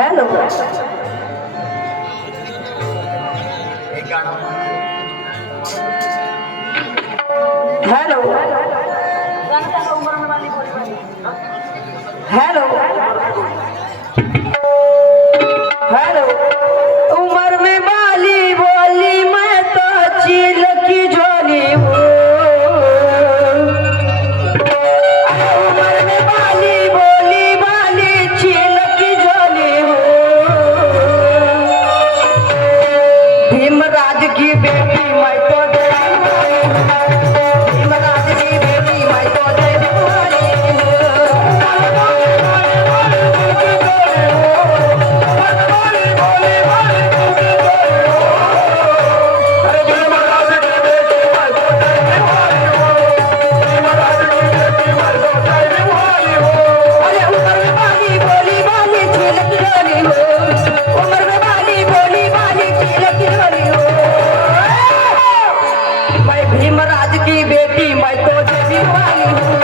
Hello hello hello hello उम्र में बाली बोली मैं तो चील की झोली हूँ। उम्र में बाली बोली बाली चील की झोली हूँ। भीमराज की बेटी मैं तो भीमराज की बेटी मैं तो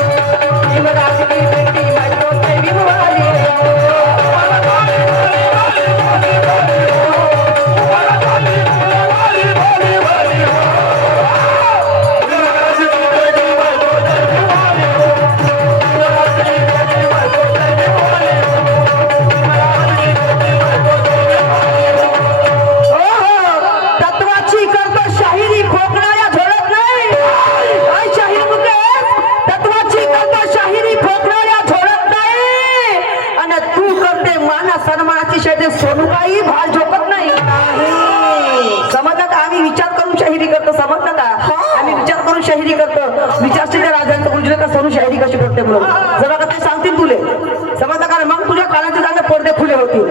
भीमराज की बेटी मैं तो देवी वाली हूँ। भीमराज की बेटी मैं तो देवी वाली हूँ। तत्वाची करतो शाहिरी खोकणाऱ्या झोळत नाही। काय शाहीर मुकेश तत्वाची करतो शाहिरी खोकणाऱ्या झोळत नाही। आणि तू करते माना सन्मानाची शैली सोनूबाई भाल झोपत नाही। समजलं का? आम्ही विचार करून शाहिरी करतो। समजलं का? आम्ही विचार करून शाहिरी करतो। विचारशील त्या राजांचं गुरुजीने का सोनू शाहिरी कशी करते म्हणून जरा का ते सांगतील तुले। समजलं का? मग तुझ्या कानाचे चांगले पडदे खुले होतील।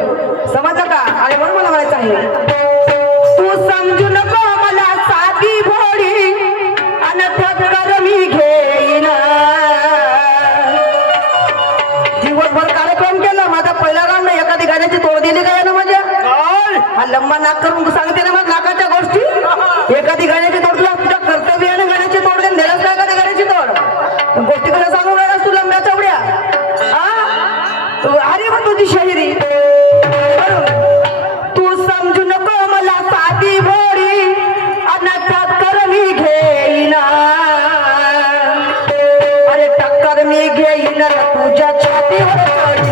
समजलं का? आणि म्हणून मला म्हणायचं आहे तू समजू नको मला साधी भोळी आणि ठक्कर मी घेईन। दिवसभर कार्यक्रम केला माझा पहिला गाव नाही एखादी गाण्याची तोड दिली काय ना माझ्या हा लंबा नाक करून सांगते ना मग नाकाच्या गोष्टी एखादी गाण्याची तोड तुला तुझ्या कर्तव्याने गाण्याची तोड देऊन दिलास नाही एखादी गाण्याची तोड गोष्टी कसं सांगू राहिलास तू लंब्या चवड्या अरे मग तुझी शाहिरी तू समजू नको मला साधी भोळी आणि टक्कर मी घेईन। अरे टक्कर मी घेईन तुझ्या छातीवर चढीन।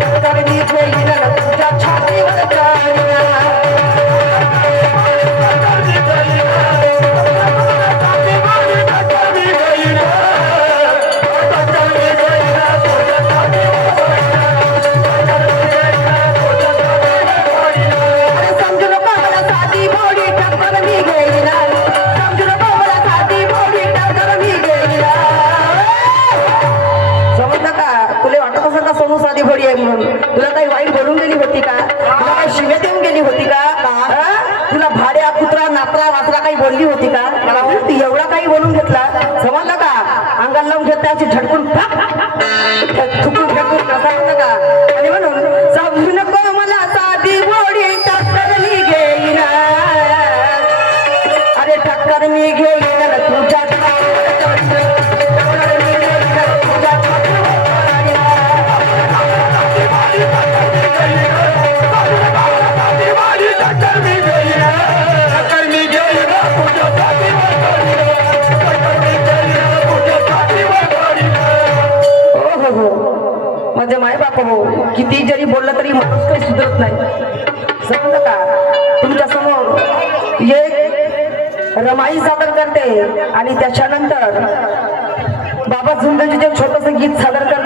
टक्कर मी घेईन तुझ्या छातीवर चढीन। तुला काही वाईट बोलून गेली होती का? तुला काही शिव्या देऊन गेली होती का? तुला भाड्या कुत्रा नात्रा वासरा काही बोलली होती का? मला तू एवढा काही बोलून घेतला समजलं का? अंगाला लावून घेत त्याची झटकून थुकून फेकून समजलं का? आणि म्हणून समजू नको मला साधी भोळी टक्कर मी घेईन। अरे टक्कर मी घेईन तुझ्या माझे माय बाप हो किती जरी बोललं तरी माणूस काही सुधरत नाही। समजलं का? तुमच्या समोर एक रमाई सादर करते आणि त्याच्यानंतर बाबा झुंजचे छोटस गीत सादर करते।